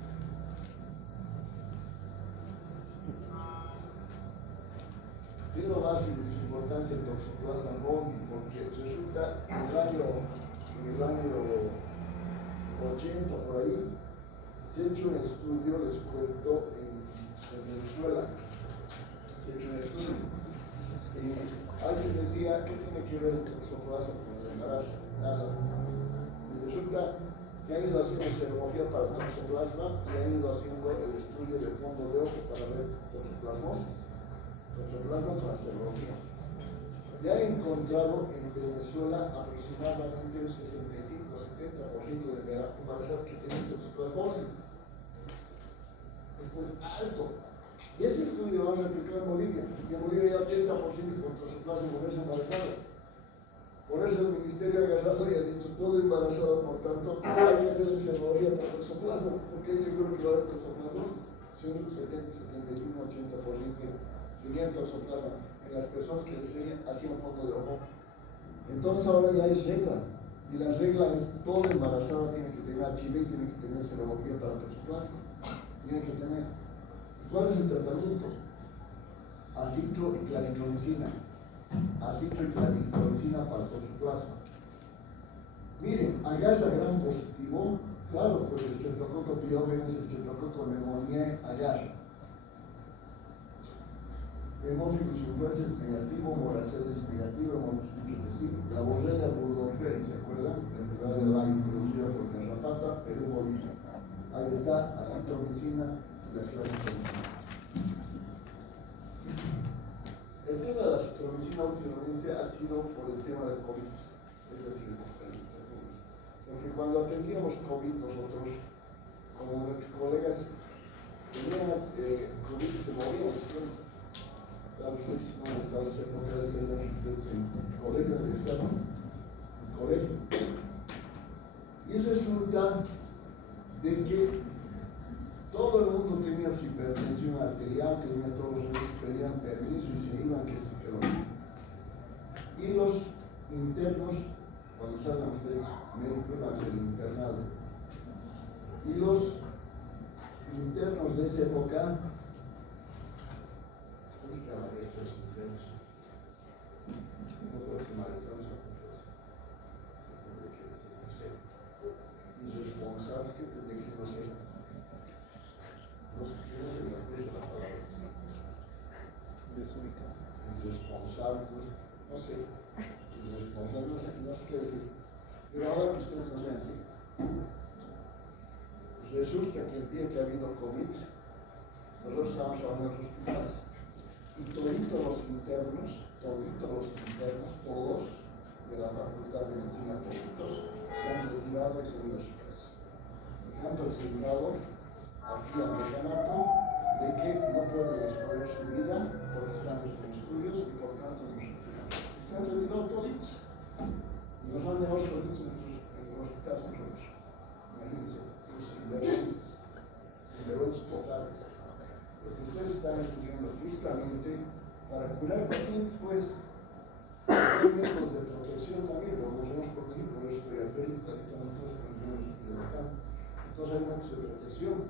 Digo más su importancia en Toxoplasma gondii, porque resulta en el año 80 por ahí, se ha hecho un estudio, les cuento, en Venezuela, se ha hecho un estudio. Y alguien decía, ¿qué tiene que ver el Toxoplasma con el embarazo? Nada. Y resulta que han ido haciendo serología para Toxoplasma y han ido haciendo el estudio de fondo de ojo para ver toxoplasmosis. Toxoplasma para serología. Ya he encontrado en Venezuela aproximadamente un 65-70% de parejas que tienen toxoplasmosis. Esto es alto. Y ese estudio vamos a aplicar en Bolivia. Y en Bolivia ya 80% de toxoplasma de mujeres embarazadas. Por eso el ministerio ha agarrado y ha dicho todo embarazado, por tanto, hay que hacer enfermería para toxoplasma, porque es seguro que va a haber toxoplasma. Si un 70, 75, 80% tenían toxoplasma en las personas que les hacían fondo de ojo. Entonces ahora ya es regla. Y la regla es toda embarazada tiene que tener HIV y tiene que tener serología para toxoplasma. Tiene que tener. ¿Cuál es el tratamiento? Acitro y claritromicina. Acitro y claritromicina para toxoplasma. Miren, allá es la gran positivo. Claro, pues el streptococo pyogenes, el streptococo pneumoniae, allá. Hemófilos influences negativo, moraceles negativo, hemófilos depresivo. La borrelia burgdorferi, ¿se acuerdan? La enfermedad de Lyme producida por garrapata, Perú, Bolivia. Ahí está, acitromicina y la claritromicina. El tema de la acitromicina últimamente ha sido por el tema del COVID. Es decir, porque cuando atendíamos COVID nosotros, como nuestros colegas tenían COVID, se morían, ¿sí? Claro, ustedes no han estado cerca de ser ustedes en colegio, en colegio. Y resulta de que todo el mundo tenía su hipertensión arterial, tenía todos los que pedían permiso y se iban que se quedó. Y los internos, cuando salgan ustedes médicos, van a ser internados. Y los internos de esa época, irresponsables, que tendría que ser, no sé, no sé me acuerdo la palabra. Desubicado. Irresponsables, no sé, irresponsables, no sé qué decir. Pero ahora que ustedes no sean así. Resulta que el día que ha habido COVID, nosotros estamos hablando de los hospitales. Y toditos los internos, todos de la Facultad de Medicina, toditos, se han retirado y se han ido a su casa. Se han presentado aquí al decanato de que no pueden explorar su vida porque están en estudios y por tanto no se retiran. Se han retirado toditos. Y nos han dejado solitos en los hospitales nosotros. Imagínense, los sinvergüenzas totales. Porque ustedes están estudiando justamente para curar pacientes, pues, hay métodos de protección también, lo hemos protegido, por eso estoy alérgico, practicamos todos con el bacán. Entonces hay métodos de protección.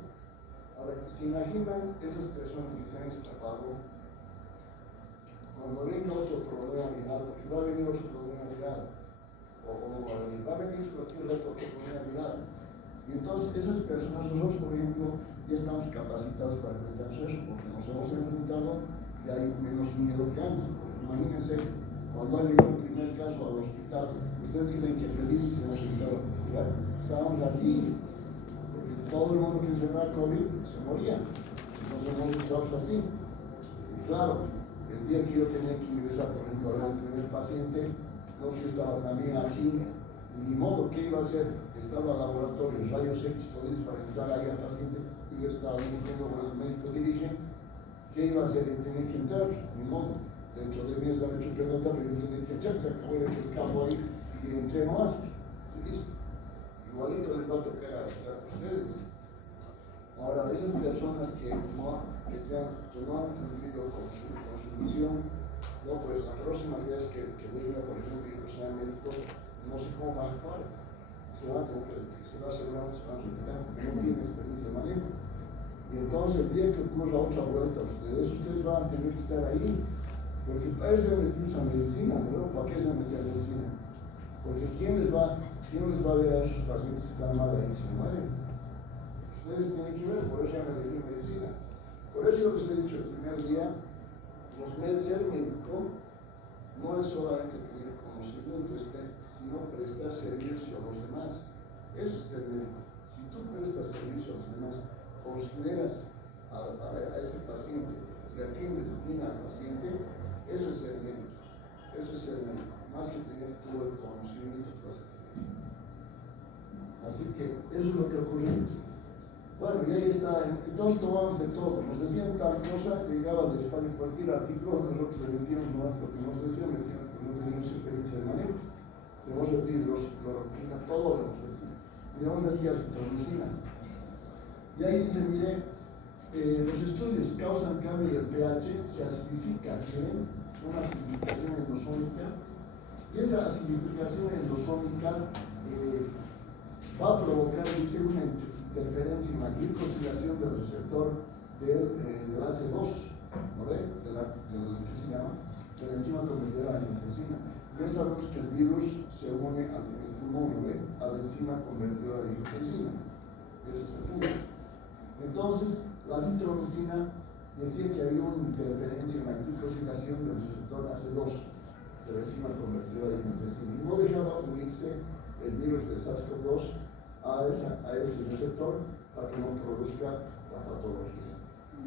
Ahora, ¿se imaginan esas personas que se han escapado? Cuando venga otro problema viral, porque va a venir otro problema viral, o no va a venir, va a venir cualquier otro problema viral. Y entonces esas personas, nosotros por ejemplo, ya estamos capacitados para enfrentar eso, porque nos hemos enfrentado y hay menos miedo que antes. Imagínense, cuando ha llegado el primer caso al hospital, ustedes dicen que felices en el hospital, ¿verdad? Estábamos así, porque todo el mundo que enfermaba COVID se moría. Entonces hemos estado así. Y claro, el día que yo tenía que ingresar, por ejemplo, a ver al primer paciente, no que estaba también así, ni modo, ¿qué iba a hacer? Estaba al laboratorio, rayos X, todo eso para entrar ahí al paciente, y yo estaba dirigiendo con el médico dirigen, ¿qué iba a hacer? Yo tenía que entrar, ni modo. Dentro de mí estaba hecho pelota, pero yo tenía que entrar, se acabó el campo ahí y entré nomás. Igualito les va a tocar a ustedes. Ahora, esas personas que no han cumplido con su misión, no, pues la próxima vez que venga, por ejemplo, y sea médico, no sé cómo va a actuar. Se va a tener que se va a asegurar, se va a retirar, porque no tiene experiencia de manejo. Y entonces el día que ocurra otra vuelta a ustedes van a tener que estar ahí. Porque para eso se metido a medicina, ¿no? ¿Para qué se metió a medicina? Porque ¿quién les va a ver a esos pacientes que están mal ahí y se mueren? Ustedes tienen que ver, por eso han elegido medicina. Por eso lo que les he dicho el primer día, ser médico no es solamente tener conocimiento, sino prestar servicio a los demás. Eso es ser médico. Si tú prestas servicio a los demás, consideras a ese paciente y atiendes bien al paciente, eso es ser médico. Eso es ser médico. Más que tener todo el conocimiento que vas a tener. Así que eso es lo que ocurre. Bueno, y ahí está, entonces tomamos de todo, nos decían tal cosa, llegaba de España cualquier artículo, nosotros le metíamos nomás porque nos decían, metíamos, porque no teníamos experiencia de manejo, le hemos metido hidroxicloroquina, todo lo hemos metido, y le hemos metido acitromicina. Y ahí dice, mire, los estudios causan cambio del pH, se acidifica, ¿tienen? Una acidificación endosómica, y esa acidificación endosómica va a provocar, dice, una interferencia en la glicosilación del receptor del AC2, ¿no ve? ¿Qué se llama? De la enzima convertidora de angiotensina. Ya sabemos que el virus se une al pulmón, ¿no ve? A la enzima convertidora de angiotensina. Ese es el punto. Entonces, la acitromicina decía que había una interferencia en la glicosilación del receptor AC2 de la enzima convertidora de angiotensina y no dejaba unirse el virus del SARS-CoV-2 a ese receptor para que no produzca la patología.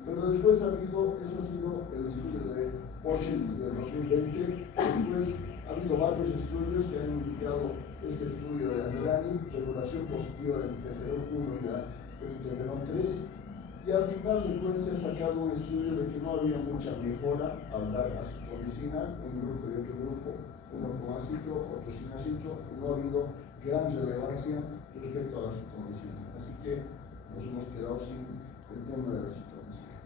Pero después ha habido, eso ha sido el estudio de Porsche del 2020, después ha habido varios estudios que han indicado este estudio de Andrani, regulación positiva del interferón 1 y del interferón 3, y al final de cuentas se ha sacado un estudio de que no había mucha mejora al dar acitromicina, un grupo y otro grupo, uno con acitro, otro sin acitro, y no ha habido gran relevancia respecto a la acitromicina. Así que nos hemos quedado sin el tema de la acitromicina.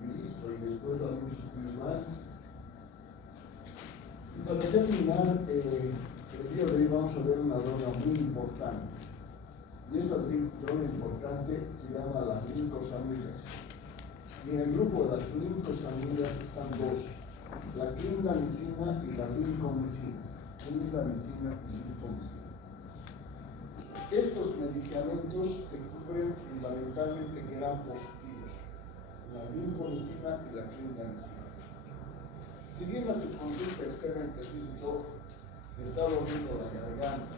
Y listo, y después algunos estudios más. Y para terminar, el día de hoy vamos a ver una droga muy importante. Y esta droga importante se llama las glincosamidas. Y en el grupo de las glincosamidas están dos, la clindamicina y la lincomicina. Clindamicina y lincomicina. Estos medicamentos te cubren fundamentalmente gram positivos, la lincomicina y la clindamicina. Si bien a tu consulta externa te dice todo, te está doliendo la garganta,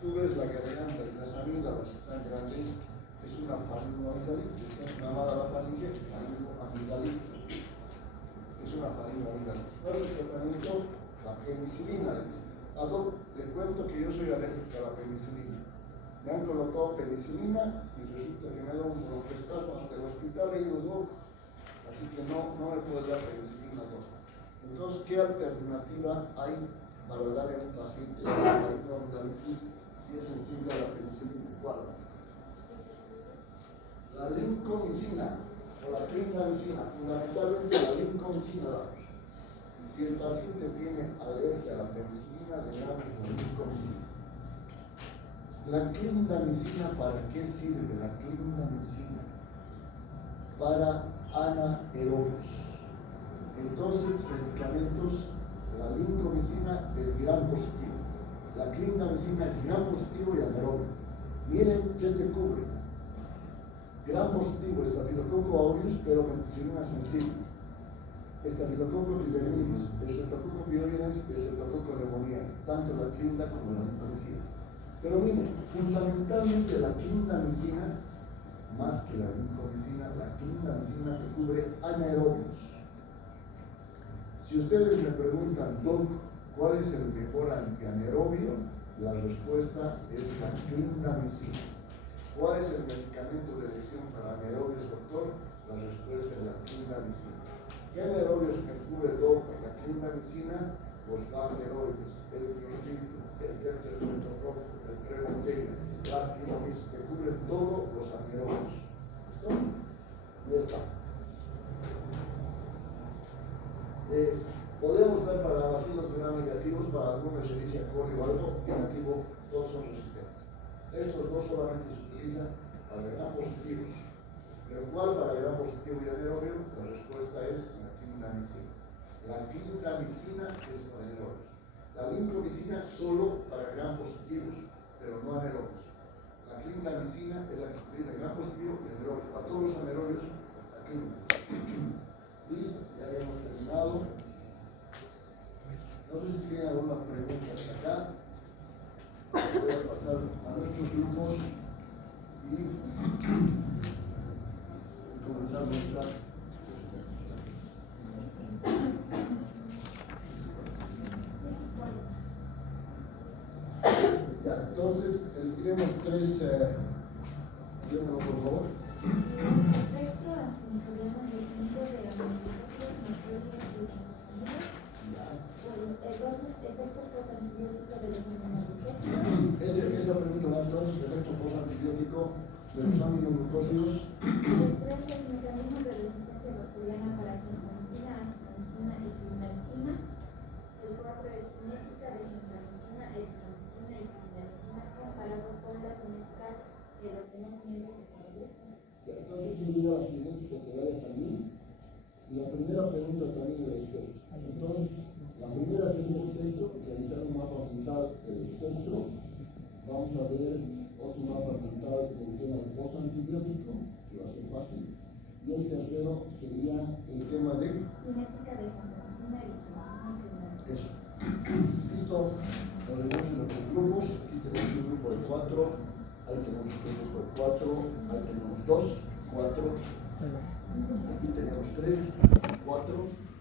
tú ves la garganta y las amígdalas están grandes, es una faringoamigdalitis, está llamada la faringe, faringoamigdalitis. Es una faringoamigdalitis. ¿Cuál es el tratamiento? La penicilina. Le cuento que yo soy alérgico a la penicilina. Me han colocado penicilina y resulta que me da un broncoespasmo hasta el hospital y digo, así que no me puedo dar penicilina, no. Entonces, ¿qué alternativa hay para darle a un paciente con faringoamigdalitis si es sensible a la penicilina? ¿Cuál? La lincomicina o la clindamicina, fundamentalmente la lincomicina damos. Si el paciente tiene alergia a la penicilina, le damos la lincomicina. La clindamicina, ¿para qué sirve la clindamicina? Para anaerobios. Entonces, medicamentos, la lincomicina es gram positivo, la clindamicina es gram positivo y anaerobio. Miren qué te cubre. Gram positivo, estafilococo aureus, pero penicilina sensible. Estafilococo epidermidis, Streptococcus pyogenes, Streptococcus pneumoniae, tanto la clinda como la lincomicina. Pero miren, fundamentalmente la clindamicina, más que la lincomicina, la clindamicina te cubre anaerobios. Si ustedes me preguntan, Doc, ¿cuál es el mejor antianaerobio? La respuesta es la clindamicina. ¿Cuál es el medicamento de elección para anaerobios, doctor? La respuesta es la clindamicina. ¿Qué anaerobios me cubre, Doc? La clindamicina, los anaerobios, el clorofiltro, el tetraestreptococo, el premonteina, la clindamicina, que cubre todos los anaerobios. ¿Listo? Ya está. Podemos dar para bacilos gram negativos, para alguna Escherichia coli o algo negativo, todos son resistentes. Estos dos solamente se utilizan para gram positivos. Pero ¿cuál para gram positivo y anaerobio? La respuesta es la clindamicina. La clindamicina es para anaerobios. La lincomicina solo para gram positivos, pero no anaerobios. La clindamicina es la que se utiliza gram positivo y anaerobio. Para todos los anaerobios, la clindamicina. Listo, ya habíamos terminado. No sé si tienen alguna pregunta hasta acá. Voy a pasar a nuestros grupos y comenzar nuestra. Ya, entonces, tenemos tres 3, díganlo por favor. Respecto a los problemas de químicos de aminoácidos, macrólidos y transiciones, entonces, efectos postantibióticos de los aminoglucósidos. Esa pregunta va entonces, efecto postantibiótico de los aminoglucósidos. El 3 es mecanismos de resistencia bacteriana para gentamicina, acitromicina y clindamicina. El 4 es cinética de gentamicina, epitromicina y clindamicina comparado con la cinética de los demás miembros de cada grupo. Entonces sería la cinética que vaya también. Y la primera pregunta también del espectro. Entonces, la primera sería espectro, realizar un mapa mental del espectro. Vamos a ver otro mapa mental del tema del postantibiótico, que va a ser fácil. Y el tercero sería el tema de Cinética de gentamicina, epitromicina y clindamicina. eso. Listo, ordenamos en los grupos. Si tenemos un grupo de 4, ahí tenemos un grupo de 4, ahí tenemos 2, 4. Aquí tenemos 3, 4.